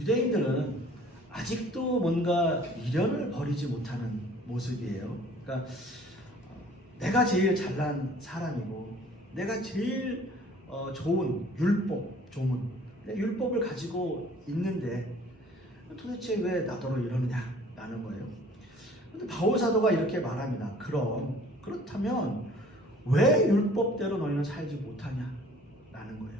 유대인들은 아직도 뭔가 미련을 버리지 못하는 모습이에요. 그러니까 내가 제일 잘난 사람이고 내가 제일 좋은 율법, 조문, 율법을 가지고 있는데 도대체 왜 나더러 이러느냐라는 거예요. 근데 바울 사도가 이렇게 말합니다. 그렇다면 왜 율법대로 너희는 살지 못하냐라는 거예요.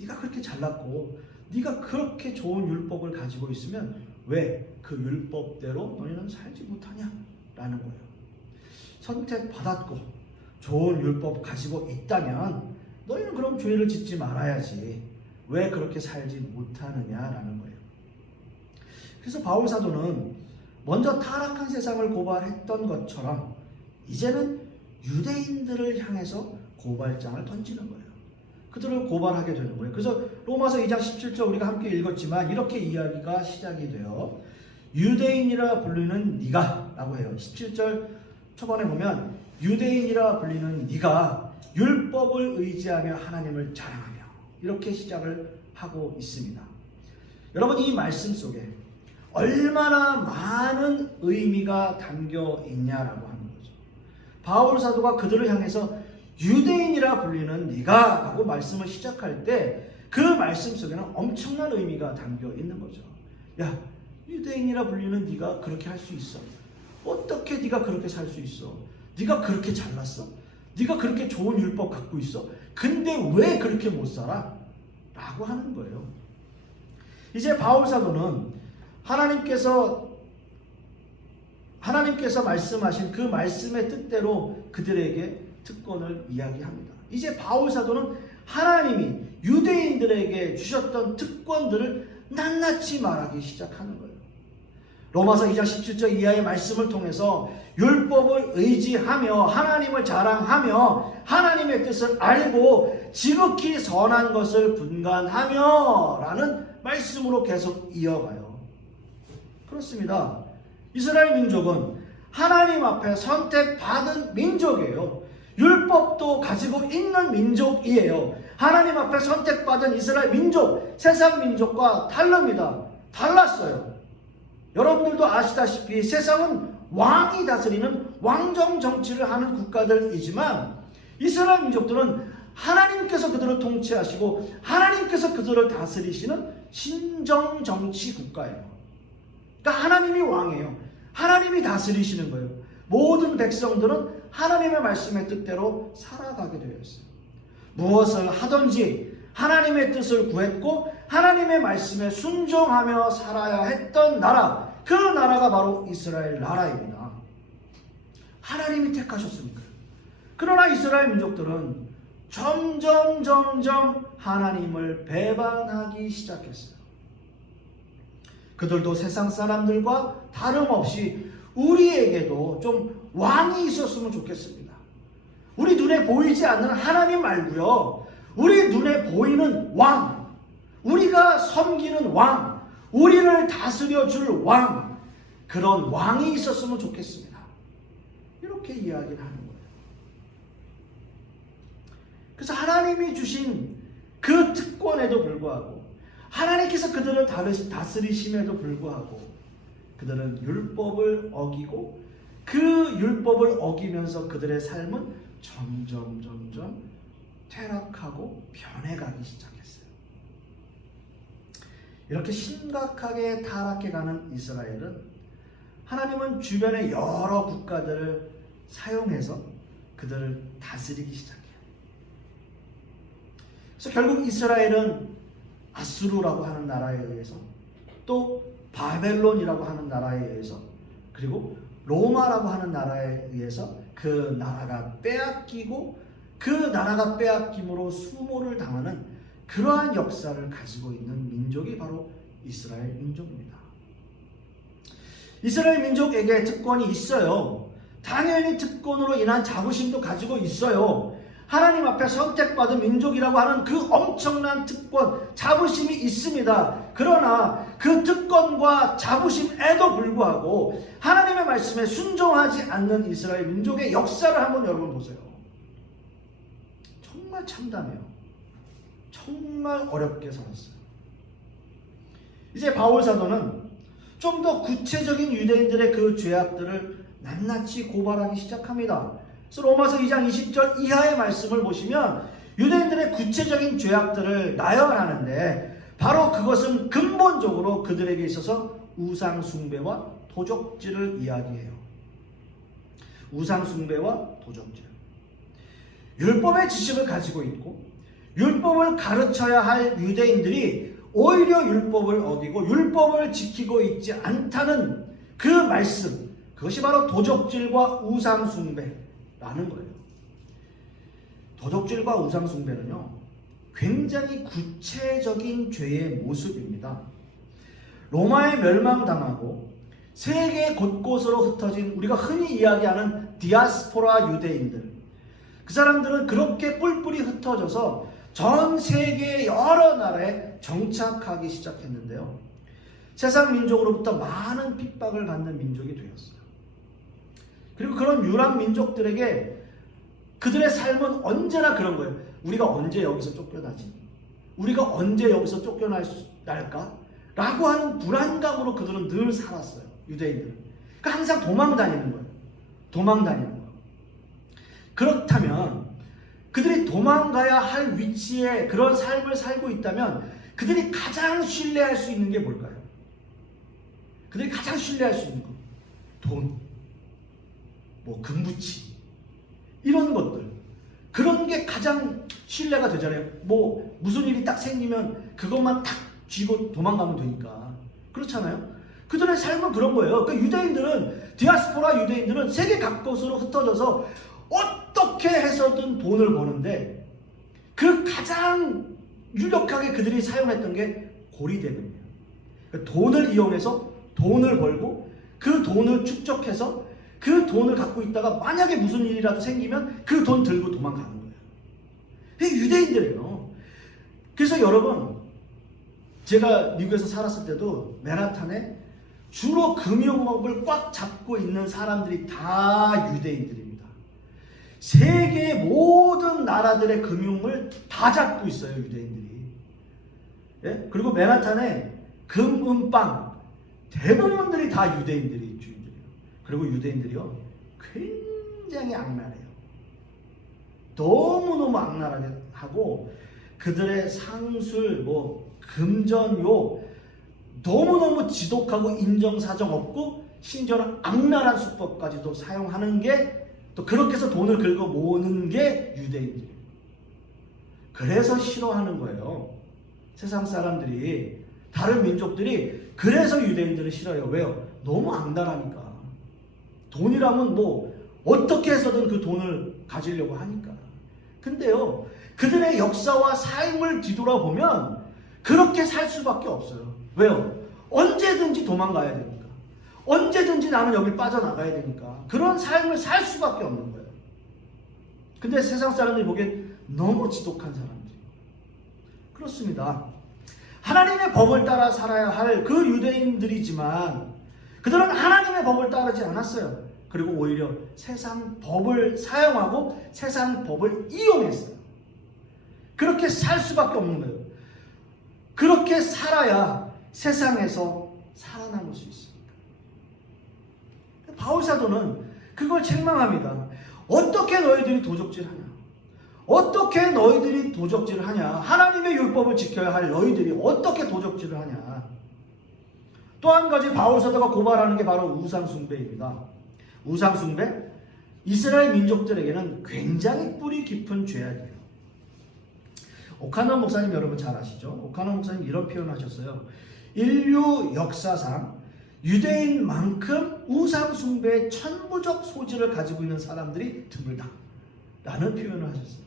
네가 그렇게 잘났고 네가 그렇게 좋은 율법을 가지고 있으면 왜 그 율법대로 너희는 살지 못하냐라는 거예요. 선택받았고 좋은 율법 가지고 있다면 너희는 그럼 죄를 짓지 말아야지 왜 그렇게 살지 못하느냐라는 거예요. 그래서 바울 사도는 먼저 타락한 세상을 고발했던 것처럼 이제는 유대인들을 향해서 고발장을 던지는 거예요. 그들을 고발하게 되는 거예요. 그래서 로마서 2장 17절 우리가 함께 읽었지만 이렇게 이야기가 시작이 돼요. 유대인이라 불리는 네가 라고 해요. 17절 초반에 보면 유대인이라 불리는 네가 율법을 의지하며 하나님을 자랑하며 이렇게 시작을 하고 있습니다. 여러분, 이 말씀 속에 얼마나 많은 의미가 담겨 있냐라고 하는 거죠. 바울 사도가 그들을 향해서 유대인이라 불리는 네가 라고 말씀을 시작할 때 그 말씀 속에는 엄청난 의미가 담겨 있는 거죠. 야, 유대인이라 불리는 네가 그렇게 할 수 있어? 어떻게 네가 그렇게 살 수 있어? 네가 그렇게 잘났어? 네가 그렇게 좋은 율법 갖고 있어? 근데 왜 그렇게 못 살아? 라고 하는 거예요. 이제 바울 사도는 하나님께서 말씀하신 그 말씀의 뜻대로 그들에게 특권을 이야기합니다. 이제 바울 사도는 하나님이 유대인들에게 주셨던 특권들을 낱낱이 말하기 시작하는 거예요. 로마서 2장 17절 이하의 말씀을 통해서 율법을 의지하며 하나님을 자랑하며 하나님의 뜻을 알고 지극히 선한 것을 분간하며 라는 말씀으로 계속 이어가요. 그렇습니다. 이스라엘 민족은 하나님 앞에 선택받은 민족이에요. 율법도 가지고 있는 민족이에요. 하나님 앞에 선택받은 이스라엘 민족, 세상 민족과 다릅니다. 달랐어요. 여러분들도 아시다시피 세상은 왕이 다스리는 왕정 정치를 하는 국가들이지만 이스라엘 민족들은 하나님께서 그들을 통치하시고 하나님께서 그들을 다스리시는 신정 정치 국가예요. 그러니까 하나님이 왕이에요. 하나님이 다스리시는 거예요. 모든 백성들은 하나님의 말씀의 뜻대로 살아가게 되어 있어요. 무엇을 하든지 하나님의 뜻을 구했고 하나님의 말씀에 순종하며 살아야 했던 나라, 그 나라가 바로 이스라엘 나라입니다. 하나님이 택하셨으니까요. 그러나 이스라엘 민족들은 점점 하나님을 배반하기 시작했어요. 그들도 세상 사람들과 다름없이 우리에게도 좀 왕이 있었으면 좋겠습니다. 우리 눈에 보이지 않는 하나님 말고요, 우리 눈에 보이는 왕, 우리가 섬기는 왕, 우리를 다스려 줄 왕, 그런 왕이 있었으면 좋겠습니다. 이렇게 이야기를 하는 거예요. 그래서 하나님이 주신 그 특권에도 불구하고 하나님께서 그들을 다스리심에도 불구하고 그들은 율법을 어기고 그 율법을 어기면서 그들의 삶은 점점 퇴락하고 변해가기 시작했어요. 이렇게 심각하게 타락해가는 이스라엘은 하나님은 주변의 여러 국가들을 사용해서 그들을 다스리기 시작해요. 그래서 결국 이스라엘은 아수르라고 하는 나라에 의해서 또 바벨론이라고 하는 나라에 의해서 그리고 로마라고 하는 나라에 의해서 그 나라가 빼앗기고 그 나라가 빼앗김으로 수모를 당하는 그러한 역사를 가지고 있는 민족이 바로 이스라엘 민족입니다. 이스라엘 민족에게 특권이 있어요. 당연히 특권으로 인한 자부심도 가지고 있어요. 하나님 앞에 선택받은 민족이라고 하는 그 엄청난 특권, 자부심이 있습니다. 그러나 그 특권과 자부심에도 불구하고 하나님의 말씀에 순종하지 않는 이스라엘 민족의 역사를 한번 여러분 보세요. 정말 참담해요. 정말 어렵게 살았어요. 이제 바울 사도는 좀 더 구체적인 유대인들의 그 죄악들을 낱낱이 고발하기 시작합니다. 그래서 로마서 2장 20절 이하의 말씀을 보시면 유대인들의 구체적인 죄악들을 나열하는데 바로 그것은 근본적으로 그들에게 있어서 우상 숭배와 도적질을 이야기해요. 우상 숭배와 도적질. 율법의 지식을 가지고 있고 율법을 가르쳐야 할 유대인들이 오히려 율법을 어기고 율법을 지키고 있지 않다는 그 말씀, 그것이 바로 도적질과 우상 숭배라는 거예요. 도적질과 우상 숭배는요, 굉장히 구체적인 죄의 모습입니다. 로마에 멸망당하고 세계 곳곳으로 흩어진 우리가 흔히 이야기하는 디아스포라 유대인들, 그 사람들은 그렇게 뿔뿔이 흩어져서 전 세계 여러 나라에 정착하기 시작했는데요. 세상 민족으로부터 많은 핍박을 받는 민족이 되었어요. 그리고 그런 유랑 민족들에게 그들의 삶은 언제나 그런 거예요. 우리가 언제 여기서 쫓겨나지? 우리가 언제 여기서 쫓겨날까? 라고 하는 불안감으로 그들은 늘 살았어요. 유대인들은. 그러니까 항상 도망다니는 거예요. 도망다니는 거예요. 그렇다면 그들이 도망가야 할 위치에 그런 삶을 살고 있다면 그들이 가장 신뢰할 수 있는 게 뭘까요? 그들이 가장 신뢰할 수 있는 것. 돈, 금부치, 이런 것들. 그런 게 가장 신뢰가 되잖아요. 무슨 일이 딱 생기면 그것만 탁 쥐고 도망가면 되니까. 그렇잖아요. 그들의 삶은 그런 거예요. 그러니까 유대인들은, 디아스포라 유대인들은 세계 각곳으로 흩어져서 어떻게 해서든 돈을 버는데 그 가장 유력하게 그들이 사용했던 게 고리대금이에요. 그러니까 돈을 이용해서 돈을 벌고 그 돈을 축적해서 그 돈을 갖고 있다가 만약에 무슨 일이라도 생기면 그 돈 들고 도망가는 거예요. 이게 유대인들이에요. 그래서 여러분, 제가 미국에서 살았을 때도 맨하탄에 주로 금융업을 꽉 잡고 있는 사람들이 다 유대인들입니다. 세계의 모든 나라들의 금융을 다 잡고 있어요, 유대인들이. 예? 그리고 맨하탄에 금, 은, 빵 대부분들이 다 유대인들이 주인들이에요. 그리고 유대인들이요, 굉장히 악랄해요. 너무너무 악랄하게 하고 그들의 상술, 금전욕 너무너무 지독하고 인정사정 없고 심지어는 악랄한 수법까지도 사용하는 게, 또 그렇게 해서 돈을 긁어 모으는 게 유대인들이에요. 그래서 싫어하는 거예요. 세상 사람들이, 다른 민족들이 그래서 유대인들을 싫어해요. 왜요? 너무 악랄하니까. 돈이라면 어떻게 해서든 그 돈을 가지려고 하니까. 근데요, 그들의 역사와 삶을 뒤돌아보면 그렇게 살 수밖에 없어요. 왜요? 언제든지 도망가야 되니까. 언제든지 나는 여길 빠져나가야 되니까. 그런 삶을 살 수밖에 없는 거예요. 근데 세상 사람들이 보기엔 너무 지독한 사람들이에요. 그렇습니다. 하나님의 법을 따라 살아야 할 그 유대인들이지만 그들은 하나님의 법을 따르지 않았어요. 그리고 오히려 세상 법을 사용하고 세상 법을 이용했어요. 그렇게 살 수밖에 없는 거예요. 그렇게 살아야 세상에서 살아남을 수 있습니다. 바울 사도는 그걸 책망합니다. 어떻게 너희들이 도적질하냐? 어떻게 너희들이 도적질을 하냐? 하나님의 율법을 지켜야 할 너희들이 어떻게 도적질을 하냐? 또 한 가지 바울 사도가 고발하는 게 바로 우상 숭배입니다. 우상 숭배? 이스라엘 민족들에게는 굉장히 뿌리 깊은 죄악이에요. 오카노 목사님 여러분 잘 아시죠? 오카노 목사님 이런 표현하셨어요. 인류 역사상 유대인만큼 우상 숭배의 천부적 소질을 가지고 있는 사람들이 드물다 라는 표현을 하셨어요.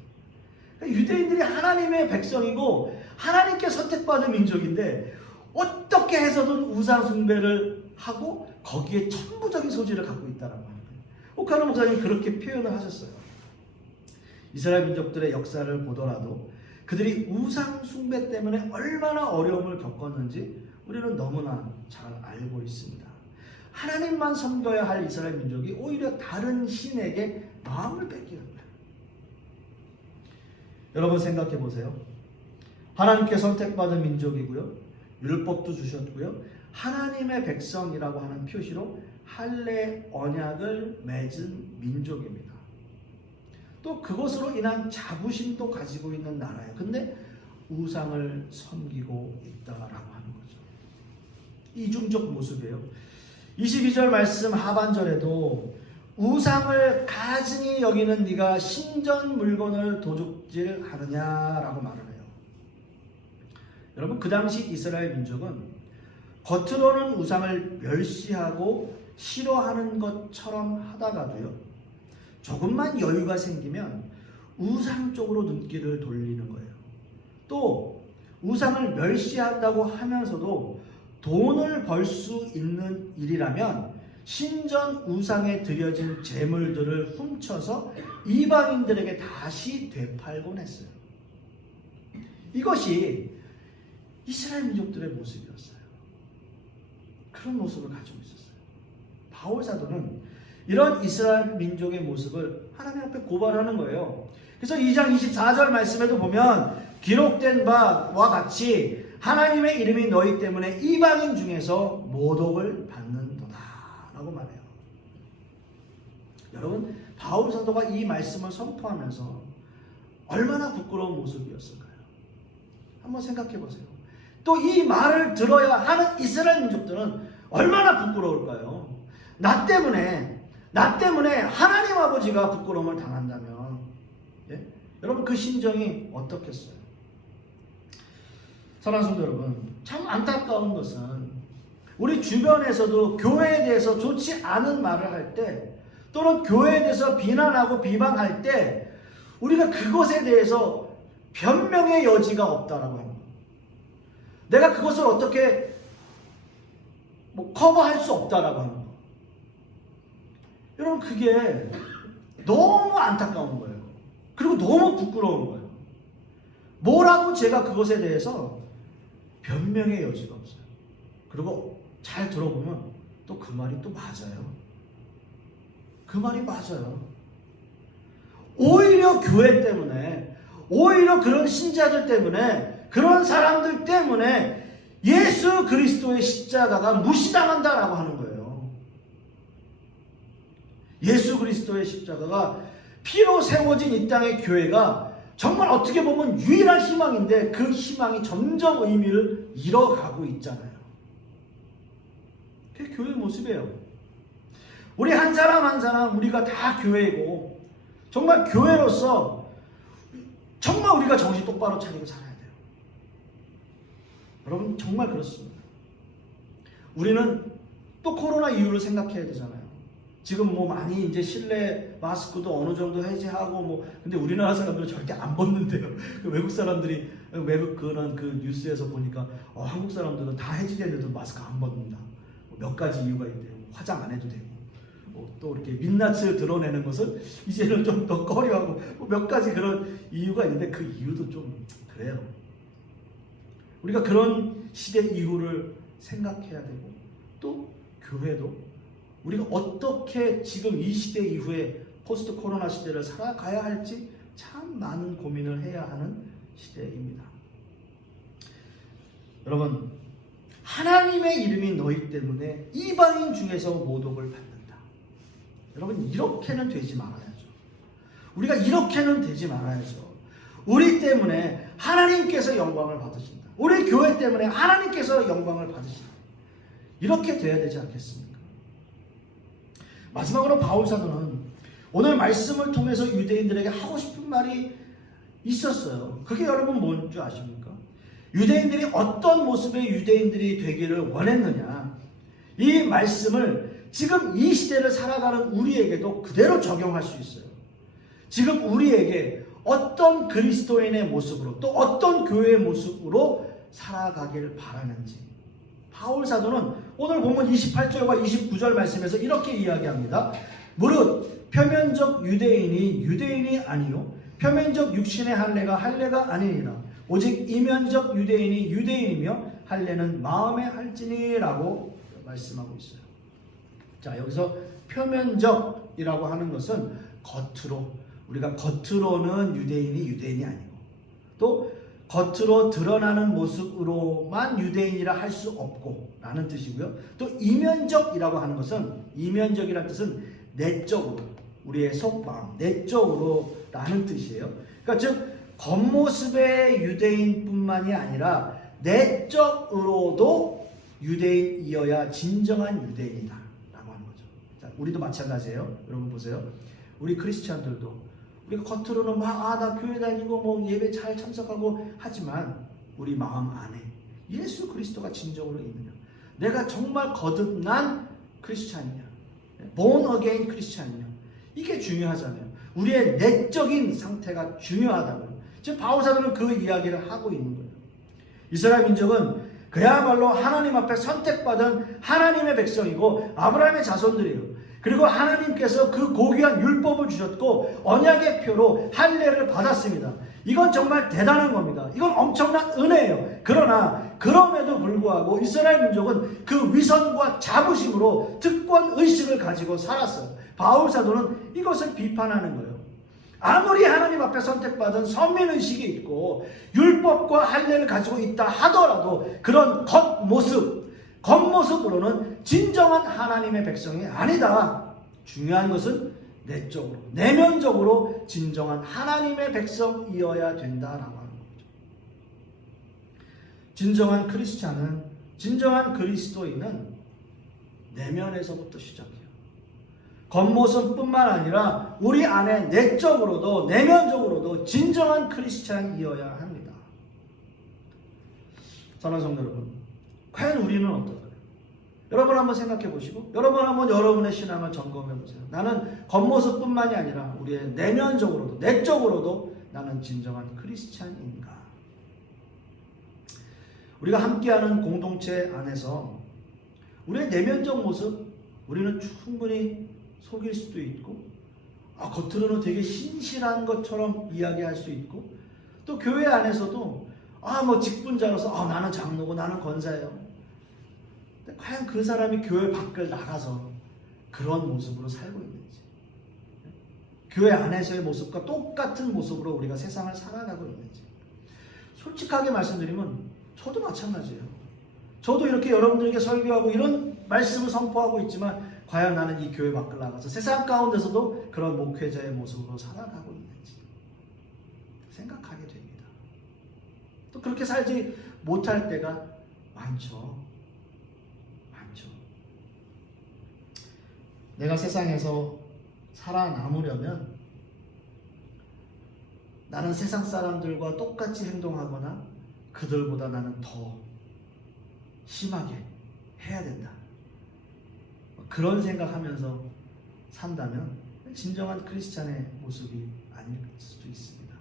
그러니까 유대인들이 하나님의 백성이고 하나님께 선택받은 민족인데 어떻게 해서든 우상 숭배를 하고 거기에 천부적인 소질을 갖고 있다라고 하는 거예요. 오카노 목사님이 그렇게 표현을 하셨어요. 이스라엘 민족들의 역사를 보더라도 그들이 우상 숭배 때문에 얼마나 어려움을 겪었는지 우리는 너무나 잘 알고 있습니다. 하나님만 섬겨야 할 이스라엘 민족이 오히려 다른 신에게 마음을 뺏기는 거예요. 여러분 생각해 보세요. 하나님께 선택받은 민족이고요. 율법도 주셨고요. 하나님의 백성이라고 하는 표시로 할례 언약을 맺은 민족입니다. 또 그것으로 인한 자부심도 가지고 있는 나라예요. 근데 우상을 섬기고 있다라고 하는 거죠. 이중적 모습이에요. 22절 말씀 하반절에도 우상을 가증히 여기는 네가 신전 물건을 도둑질하느냐라고 말을 해요. 여러분, 그 당시 이스라엘 민족은 겉으로는 우상을 멸시하고 싫어하는 것처럼 하다가도요, 조금만 여유가 생기면 우상 쪽으로 눈길을 돌리는 거예요. 또 우상을 멸시한다고 하면서도 돈을 벌 수 있는 일이라면 신전 우상에 드려진 재물들을 훔쳐서 이방인들에게 다시 되팔곤 했어요. 이것이 이스라엘 민족들의 모습이었어요. 그런 모습을 가지고 있었어요. 바울 사도는 이런 이스라엘 민족의 모습을 하나님 앞에 고발하는 거예요. 그래서 2장 24절 말씀에도 보면 기록된 바와 같이 하나님의 이름이 너희 때문에 이방인 중에서 모독을 받는도다 라고 말해요. 여러분, 바울 사도가 이 말씀을 선포하면서 얼마나 부끄러운 모습이었을까요? 한번 생각해 보세요. 또 이 말을 들어야 하는 이스라엘 민족들은 얼마나 부끄러울까요? 나 때문에 하나님 아버지가 부끄러움을 당한다면, 예? 여러분, 그 심정이 어떻겠어요? 사랑하는 성도 여러분, 참 안타까운 것은 우리 주변에서도 교회에 대해서 좋지 않은 말을 할 때, 또는 교회에 대해서 비난하고 비방할 때 우리가 그것에 대해서 변명의 여지가 없다라고 합니다. 내가 그것을 어떻게 커버할 수 없다라고 하는 거. 여러분, 그게 너무 안타까운 거예요. 그리고 너무 부끄러운 거예요. 뭐라고 제가 그것에 대해서 변명의 여지가 없어요. 그리고 잘 들어보면 또 그 말이 또 맞아요. 그 말이 맞아요. 오히려 교회 때문에, 오히려 그런 신자들 때문에, 그런 사람들 때문에 예수 그리스도의 십자가가 무시당한다라고 하는 거예요. 예수 그리스도의 십자가가 피로 세워진 이 땅의 교회가 정말 어떻게 보면 유일한 희망인데 그 희망이 점점 의미를 잃어가고 있잖아요. 그게 교회의 모습이에요. 우리 한 사람 한 사람 우리가 다 교회이고 정말 교회로서 정말 우리가 정신 똑바로 차리고 살아야 돼요. 여러분, 정말 그렇습니다. 우리는 또 코로나 이후를 생각해야 되잖아요. 지금 뭐 많이 이제 실내 마스크도 어느 정도 해제하고 근데 우리나라 사람들은 절대 안 벗는데요. 외국 사람들이 외국 그런 그 뉴스에서 보니까 한국 사람들은 다 해제되는데도 마스크 안 벗는다. 몇 가지 이유가 있대요. 화장 안 해도 되고 또 이렇게 민낯을 드러내는 것을 이제는 좀 더 꺼려하고 몇 가지 그런 이유가 있는데 그 이유도 좀 그래요. 우리가 그런 시대 이후를 생각해야 되고 또 교회도 우리가 어떻게 지금 이 시대 이후에 포스트 코로나 시대를 살아가야 할지 참 많은 고민을 해야 하는 시대입니다. 여러분, 하나님의 이름이 너희 때문에 이방인 중에서 모독을 받는다. 여러분, 이렇게는 되지 말아야죠. 우리가 이렇게는 되지 말아야죠. 우리 때문에 하나님께서 영광을 받으신다. 우리 교회 때문에 하나님께서 영광을 받으신다. 이렇게 돼야 되지 않겠습니까? 마지막으로 바울 사도는 오늘 말씀을 통해서 유대인들에게 하고 싶은 말이 있었어요. 그게 여러분 뭔지 아십니까? 유대인들이 어떤 모습의 유대인들이 되기를 원했느냐, 이 말씀을 지금 이 시대를 살아가는 우리에게도 그대로 적용할 수 있어요. 지금 우리에게 어떤 그리스도인의 모습으로 또 어떤 교회의 모습으로 살아가길 바라는지 바울 사도는 오늘 본문 28절과 29절 말씀에서 이렇게 이야기합니다. 무릇 표면적 유대인이 유대인이 아니요 표면적 육신의 할례가 할례가 아니니라. 오직 이면적 유대인이 유대인이며 할례는 마음의 할지니라고 말씀하고 있어요. 자, 여기서 표면적이라고 하는 것은 겉으로, 우리가 겉으로는 유대인이 아니고 또 겉으로 드러나는 모습으로만 유대인이라 할 수 없고 라는 뜻이고요. 또 이면적이라고 하는 것은, 이면적이라는 뜻은 내적으로, 우리의 속마음, 내적으로 라는 뜻이에요. 그러니까 즉 겉모습의 유대인뿐만이 아니라 내적으로도 유대인이어야 진정한 유대인이다 라고 하는 거죠. 자, 우리도 마찬가지예요. 여러분 보세요. 우리 크리스찬들도 우리가 겉으로는 나 교회 다니고 뭐 예배 잘 참석하고 하지만 우리 마음 안에 예수 그리스도가 진정으로 있느냐, 내가 정말 거듭난 크리스찬이냐, born again 크리스찬이냐, 이게 중요하잖아요. 우리의 내적인 상태가 중요하다고요. 지금 바울 사도는 그 이야기를 하고 있는 거예요. 이스라엘 민족은 그야말로 하나님 앞에 선택받은 하나님의 백성이고 아브라함의 자손들이에요. 그리고 하나님께서 그 고귀한 율법을 주셨고 언약의 표로 할례를 받았습니다. 이건 정말 대단한 겁니다. 이건 엄청난 은혜예요. 그러나 그럼에도 불구하고 이스라엘 민족은 그 위선과 자부심으로 특권 의식을 가지고 살았어요. 바울 사도는 이것을 비판하는 거예요. 아무리 하나님 앞에 선택받은 선민의식이 있고 율법과 할례를 가지고 있다 하더라도 그런 겉모습으로는 진정한 하나님의 백성이 아니다. 중요한 것은 내적으로, 내면적으로 진정한 하나님의 백성이어야 된다라고 하는 거죠. 진정한 크리스찬은, 진정한 그리스도인은 내면에서부터 시작해요. 겉모습뿐만 아니라 우리 안에 내적으로도 내면적으로도 진정한 크리스찬이어야 합니다. 사랑하는 성도 여러분, 과연 우리는 어떨까요? 여러분 한번 생각해 보시고 여러분 한번 여러분의 신앙을 점검해 보세요. 나는 겉모습뿐만이 아니라 우리의 내면적으로도 내적으로도 나는 진정한 크리스찬인가? 우리가 함께하는 공동체 안에서 우리의 내면적 모습, 우리는 충분히 속일 수도 있고 겉으로는 되게 신실한 것처럼 이야기할 수 있고, 또 교회 안에서도 뭐 직분자로서 나는 장로고 나는 권사예요. 근데 과연 그 사람이 교회 밖을 나가서 그런 모습으로 살고 있는지, 교회 안에서의 모습과 똑같은 모습으로 우리가 세상을 살아가고 있는지. 솔직하게 말씀드리면 저도 마찬가지예요. 저도 이렇게 여러분들에게 설교하고 이런 말씀을 선포하고 있지만 과연 나는 이 교회 밖을 나가서 세상 가운데서도 그런 목회자의 모습으로 살아가고 있는지 생각하게 됩니다. 또 그렇게 살지 못할 때가 많죠. 내가 세상에서 살아남으려면 나는 세상 사람들과 똑같이 행동하거나 그들보다 나는 더 심하게 해야 된다. 그런 생각하면서 산다면 진정한 크리스찬의 모습이 아닐 수도 있습니다.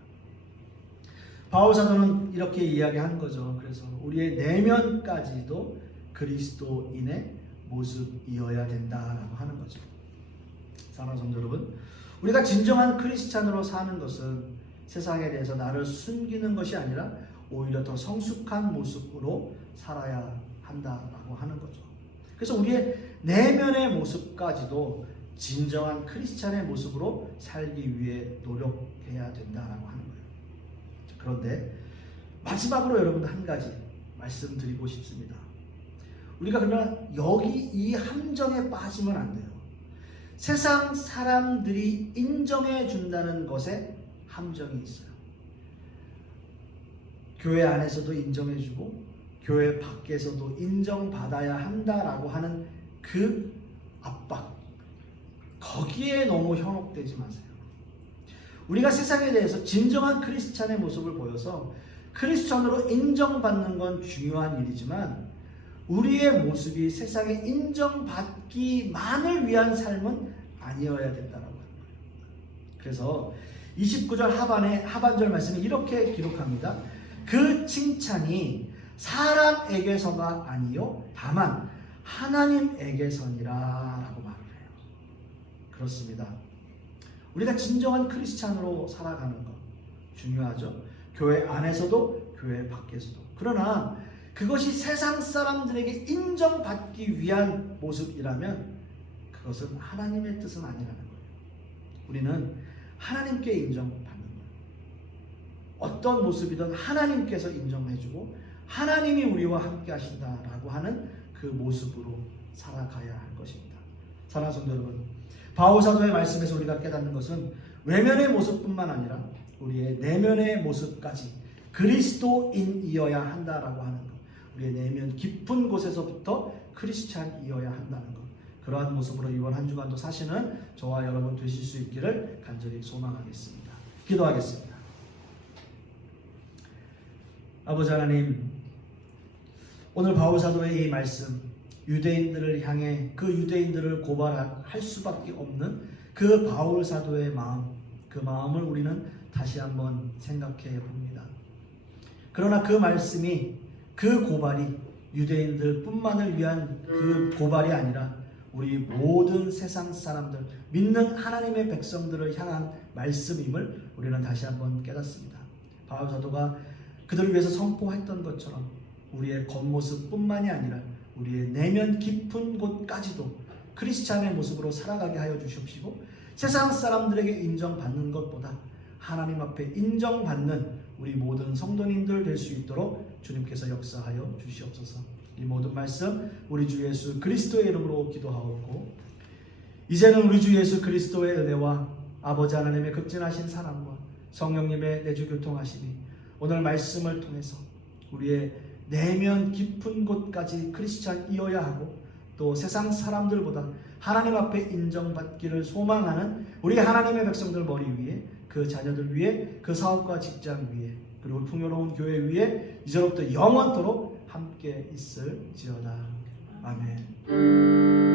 바울 사도는 이렇게 이야기하는 거죠. 그래서 우리의 내면까지도 그리스도인의 모습이어야 된다라고 하는 거죠. 사랑하는 성도 여러분, 우리가 진정한 크리스찬으로 사는 것은 세상에 대해서 나를 숨기는 것이 아니라 오히려 더 성숙한 모습으로 살아야 한다라고 하는 거죠. 그래서 우리의 내면의 모습까지도 진정한 크리스찬의 모습으로 살기 위해 노력해야 된다라고 하는 거예요. 그런데 마지막으로 여러분들 한 가지 말씀드리고 싶습니다. 우리가 그러나 여기 이 함정에 빠지면 안 돼요. 세상 사람들이 인정해 준다는 것에 함정이 있어요. 교회 안에서도 인정해 주고 교회 밖에서도 인정받아야 한다라고 하는 그 압박, 거기에 너무 현혹되지 마세요. 우리가 세상에 대해서 진정한 크리스찬의 모습을 보여서 크리스찬으로 인정받는 건 중요한 일이지만 우리의 모습이 세상에 인정받기만을 위한 삶은 아니어야 된다라고 하는 거예요. 그래서 29절 하반절 말씀에 이렇게 기록합니다. 그 칭찬이 사람에게서가 아니요 다만 하나님에게서니라 라고 말을 해요. 그렇습니다. 우리가 진정한 크리스찬으로 살아가는 것 중요하죠. 교회 안에서도 교회 밖에서도. 그러나 그것이 세상 사람들에게 인정받기 위한 모습이라면 그것은 하나님의 뜻은 아니라는 거예요. 우리는 하나님께 인정받는 거예요. 어떤 모습이든 하나님께서 인정해주고 하나님이 우리와 함께 하신다라고 하는 그 모습으로 살아가야 할 것입니다. 사랑하는 성도 여러분, 바울 사도의 말씀에서 우리가 깨닫는 것은 외면의 모습뿐만 아니라 우리의 내면의 모습까지 그리스도인이어야 한다라고 하는 것, 우리의 내면 깊은 곳에서부터 크리스찬이어야 한다는 것, 그러한 모습으로 이번 한 주간도 사시는 저와 여러분 되실 수 있기를 간절히 소망하겠습니다. 기도하겠습니다. 아버지 하나님, 오늘 바울 사도의 이 말씀, 유대인들을 향해 그 유대인들을 고발할 수밖에 없는 그 바울 사도의 마음, 그 마음을 우리는 다시 한번 생각해 봅니다. 그러나 그 말씀이, 그 고발이 유대인들 뿐만을 위한 그 고발이 아니라 우리 모든 세상 사람들, 믿는 하나님의 백성들을 향한 말씀임을 우리는 다시 한번 깨닫습니다. 바울 사도가 그들을 위해서 선포했던 것처럼 우리의 겉모습뿐만이 아니라 우리의 내면 깊은 곳까지도 크리스찬의 모습으로 살아가게 하여 주시옵시고, 세상 사람들에게 인정받는 것보다 하나님 앞에 인정받는 우리 모든 성도님들 될 수 있도록 주님께서 역사하여 주시옵소서. 이 모든 말씀 우리 주 예수 그리스도의 이름으로 기도하옵고, 이제는 우리 주 예수 그리스도의 은혜와 아버지 하나님의 극진하신 사랑과 성령님의 내주 교통하심이 오늘 말씀을 통해서 우리의 내면 깊은 곳까지 크리스찬이어야 하고, 또 세상 사람들보다 하나님 앞에 인정받기를 소망하는 우리 하나님의 백성들 머리 위에, 그 자녀들 위에, 그 사업과 직장 위에, 그리고 풍요로운 교회 위에 이제로부터 영원토록 함께 있을지어다. 아멘.